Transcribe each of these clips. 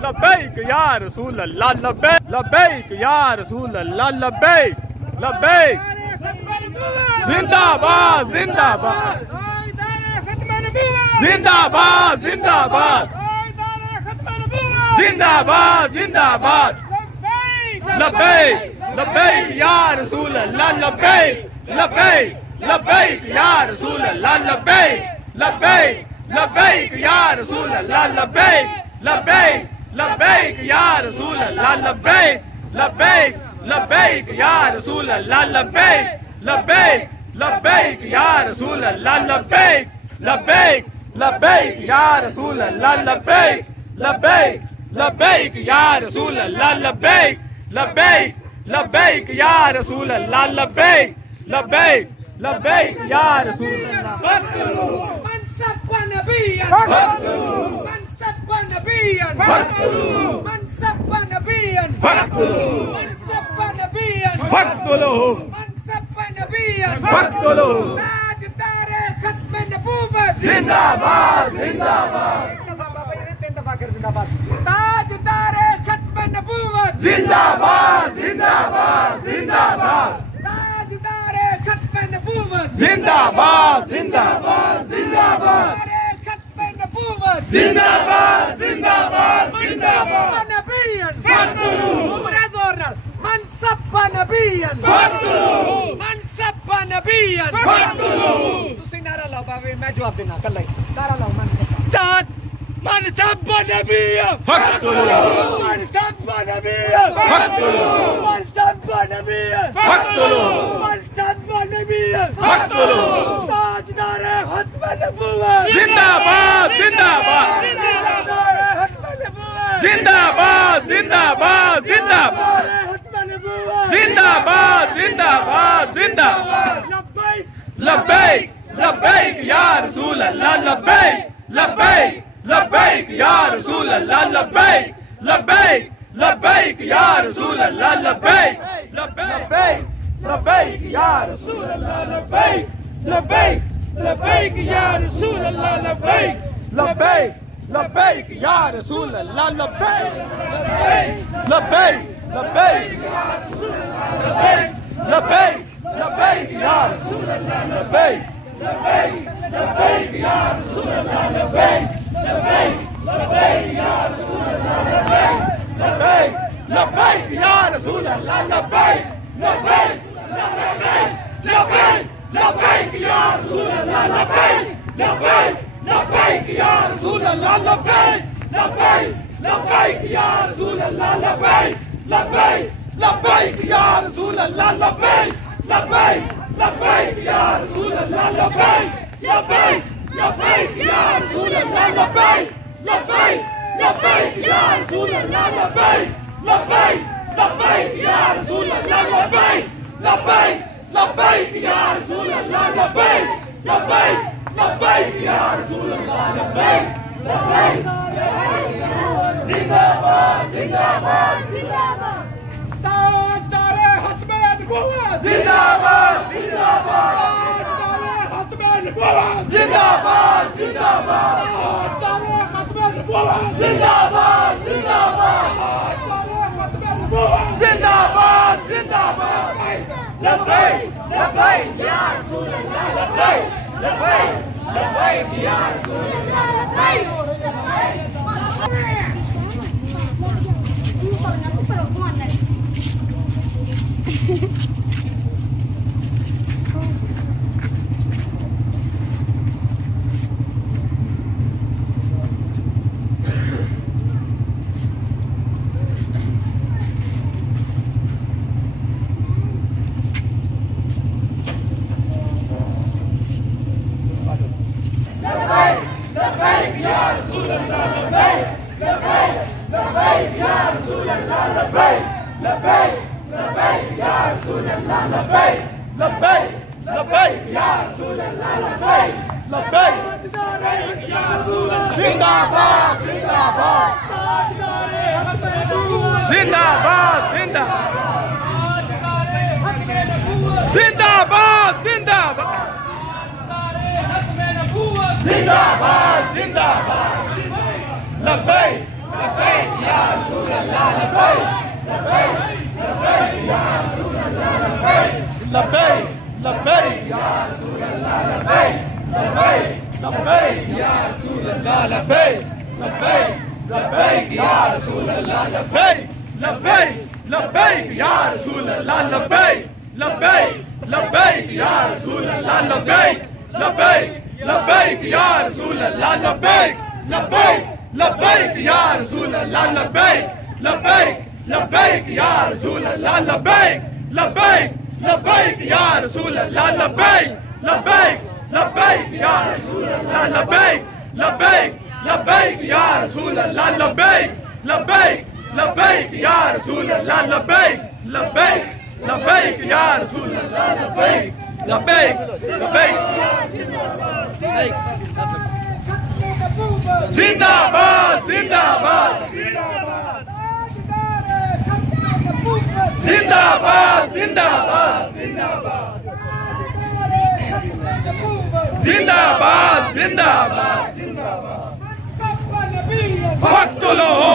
लब्बैक या रसूल अल्लाह लब्बैक लब्बैक या रसूल अल्लाह लब्बैक लब्बैक जिंदाबाद जिंदाबाद जिंदाबाद जिंदाबाद जिंदाबाद जिंदाबाद लब्बैक लब्बैक या रसूल अल्लाह लब्बैक लब्बैक लब्बैक या रसूल अल्लाह लब्बैक लब्बैक लब्बैक या रसूल अल्लाह लब्बैक लब्बैक लब्बैक या रसूल अल्लाह लब्बैक लब्बैक लब्बैक या रसूल अल्लाह लब्बैक लब्बैक लब्बैक या रसूल अल्लाह लब्बैक लब्बैक लब्बैक या रसूल अल्लाह लब्बैक लब्बैक लब्बैक या रसूल अल्लाह लब्बैक लब्बैक लब्बैक या रसूल अल्लाह लब्बैक लब्बैक लब्बैक या रसूल अल्लाह जिंदाबाद जिंदाबाद ताजदारे खत्म नबूवत जिंदाबाद जिंदाबाद जिंदाबाद ताजदारे खत्म नबूवत जिंदाबाद जिंदाबाद जिंदाबाद खत्म नबूवत जिंदाबाद जिंदाबाद जिंदाबाद नबीयन फतलू मन सब्बा नबीयन फतलू मन सब्बा नबीयन फतलू तुसी नारा लाओ बाबे मैं जवाब देना कल नारा लाओ मन सब्बा من سب نبی فقتلوه من سب نبی فقتلوه من سب نبی فقتلوه من سب نبی فقتلوه تاجدار ختم نبوت زنده‌باد زنده‌باد زنده‌باد زنده‌باد زنده‌باد زنده‌باد زنده‌باد زنده‌باد لبیک لبیک یا رسول الله لبیک لبیک لبیک یا رسول اللہ لبیک لبیک لبیک یا رسول اللہ لبیک لبیک لبیک یا رسول اللہ لبیک لبیک لبیک یا رسول اللہ لبیک لبیک لبیک یا رسول اللہ لبیک لبیک لبیک یا رسول اللہ لبیک لبیک یا رسول اللہ لبیک لبیک لبیک یا رسول اللہ لبیک لبیک لبیک یا رسول اللہ لبیک لبیک لبیک یا رسول اللہ لبیک لبیک لبیک لبیک یا رسول اللہ لبیک لبیک لبیک یا رسول اللہ لبیک لبیک لبیک یا رسول اللہ لبیک لبیک لبیک یا رسول اللہ لبیک لبیک لبیک یا رسول اللہ لبیک لبیک لبیک یا رسول اللہ لبیک لبیک لبیک یا رسول اللہ لبیک لبیک لبیک یا رسول اللہ لبیک لبیک لبیک یا رسول اللہ لبیک لبیک لبیک یا رسول اللہ لبیک لبیک زندہ باد زندہ باد زندہ باد تاجدار ختم نبوت زندہ باد زندہ باد زنده‌باد زنده‌باد زنده‌باد زنده‌باد زنده‌باد زنده‌باد لبیک لبیک یا رسول الله لبیک لبیک لبیک یا رسول الله لبیک जिंदाबाद जिंदाबाद लबैक लबैक अल्लाह लब्बैक लब्बैक या रसूल अल्लाह लब्बैक लब्बैक या रसूल अल्लाह लब्बैक लब्बैक या रसूल अल्लाह लब्बैक लब्बैक या रसूल अल्लाह लब्बैक लब्बैक या रसूल अल्लाह लब्बैक लब्बैक या रसूल अल्लाह लब्बैक लब्बैक या रसूल अल्लाह लब्बैक लब्बैक या रसूल अल्लाह लब्बैक लब्बैक या रसूल अल्लाह लब्बैक लब्बैक या रसूल अल्लाह लब्बैक लब्बैक या रसूल अल्लाह लब्बैक लब्बैक या रसूल अल्लाह लब्बैक लब्बैक या रसूल अल्लाह लब्बैक लब्बैक या रसूल अल्लाह लब्बैक लब्बैक जिंदाबाद जिंदाबाद जिंदाबाद जिंदाबाद जिंदाबाद जिंदाबाद फक्तुलहु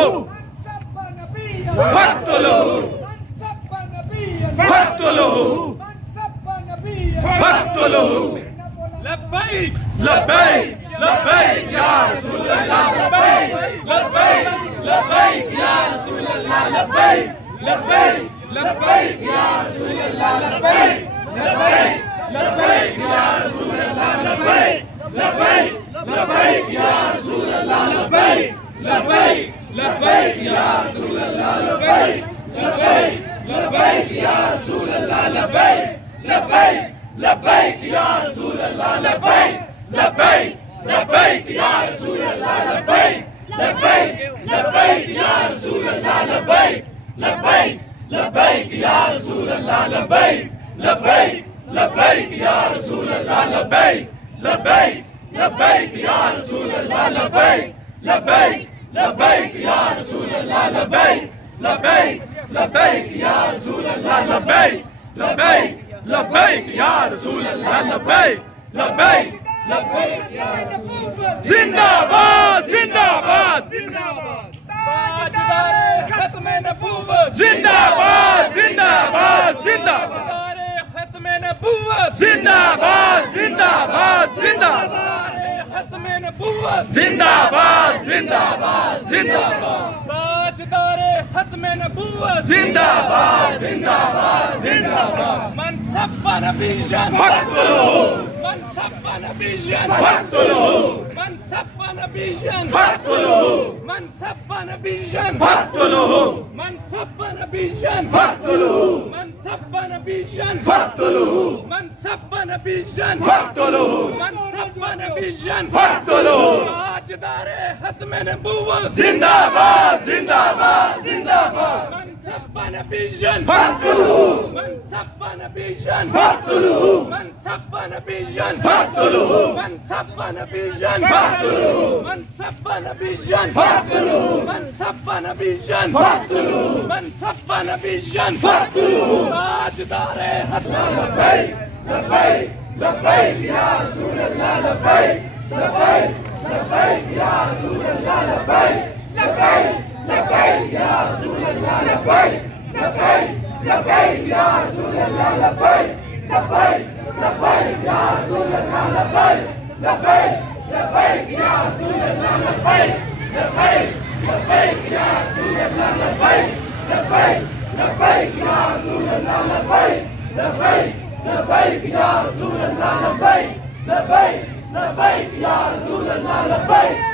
फक्तुलहु फक्तुलहु फक्तुलहु लब्बैक लब्बैक लब्बैक या रसूल अल्लाह लब्बैक लब्बैक या रसूल अल्लाह लब्बैक लब्बैक या रसूल अल्लाह लब्बैक लब्बैक या रसूल अल्लाह लब्बैक लब्बैक या रसूल अल्लाह लब्बैक लब्बैक या रसूल अल्लाह लब्बैक लब्बैक या रसूल अल्लाह लब्बैक लब्बैक या रसूल अल्लाह लब्बैक लब्बैक या रसूल अल्लाह लब्बैक लब्बैक या रसूल अल्लाह लब्बैक लब्बैक या रसूल अल्लाह लब्बैक लब्बैक या रसूल अल्लाह लब्बैक लब्बैक या रसूल अल्लाह लब्बैक लब्बैक या रसूल अल्लाह लब्बैक लब्बैक या रसूल अल्लाह लब्बैक लब्बैक या रसूल अल्लाह लब्बैक लब्बैक या जिंदाबाद जिंदाबाद ताजदार खत्म नबूवत जिंदाबाद जिंदाबाद जिंदाबाद खत्म नबूवत जिंदाबाद जिंदाबाद जिंदाबाद खत्म नबूवत जिंदाबाद जिंदाबाद जिंदाबाद ताजदार खत्म नबूवत जिंदाबाद जिंदाबाद जिंदाबाद मन सब्बा नबीजन फक्तुलहु मन सब्बा नबीजन फक्तुलहु मन सब्बा नबीजन फक्तुलहु मन सब्बा नबीजन फक्तुलहु मन सब्बा नबीजन फक्तुलहु मन सब्बा नबीजन फक्तुलहु मन सब्बा नबीजन फक्तुलहु मन सब्बा नबीजन फक्तुलहु ताजदार खत्म नबूवत जिंदाबाद जिंदाबाद जिंदाबाद मन सब्बा नबीजन फक्तुलहु मन सब्बा नबीजन फक्तुलहु मन सब्बा नबीजन फक्तुलहु मन सब्बा नबीजन फक्तुलहु मन सब्बा नबीजन फक्तुलहु मन सब्बा नबीजन फक्तुलहु मन सब्बा नबीजन फक्तुलहु ताजदार खत्म लब्बैक लब्बैक लब्बैक या रसूल अल्लाह लब्बैक लब्बैक या रसूल अल्लाह लब्बैक लब्बैक या रसूल अल्लाह लब्बैक लब्बैक या रसूल अल्लाह लब्बैक लब्बैक या रसूल अल्लाह लब्बैक लब्बैक या रसूल अल्लाह लब्बैक लब्बैक या रसूल अल्लाह लब्बैक लब्बैक या रसूल अल्लाह लब्बैक लब्बैक या रसूल अल्लाह लब्बैक लब्बैक या रसूल अल्लाह लब्बैक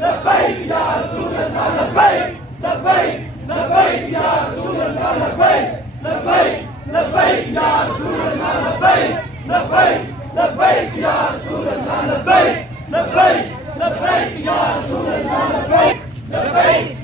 लब्बैक या रसूल अल्लाह लब्बैक लब्बैक या रसूल अल्लाह लब्बैक लब्बैक या रसूल अल्लाह लब्बैक लब्बैक या रसूल अल्लाह लब्बैक लब्बैक या रसूल अल्लाह लब्बैक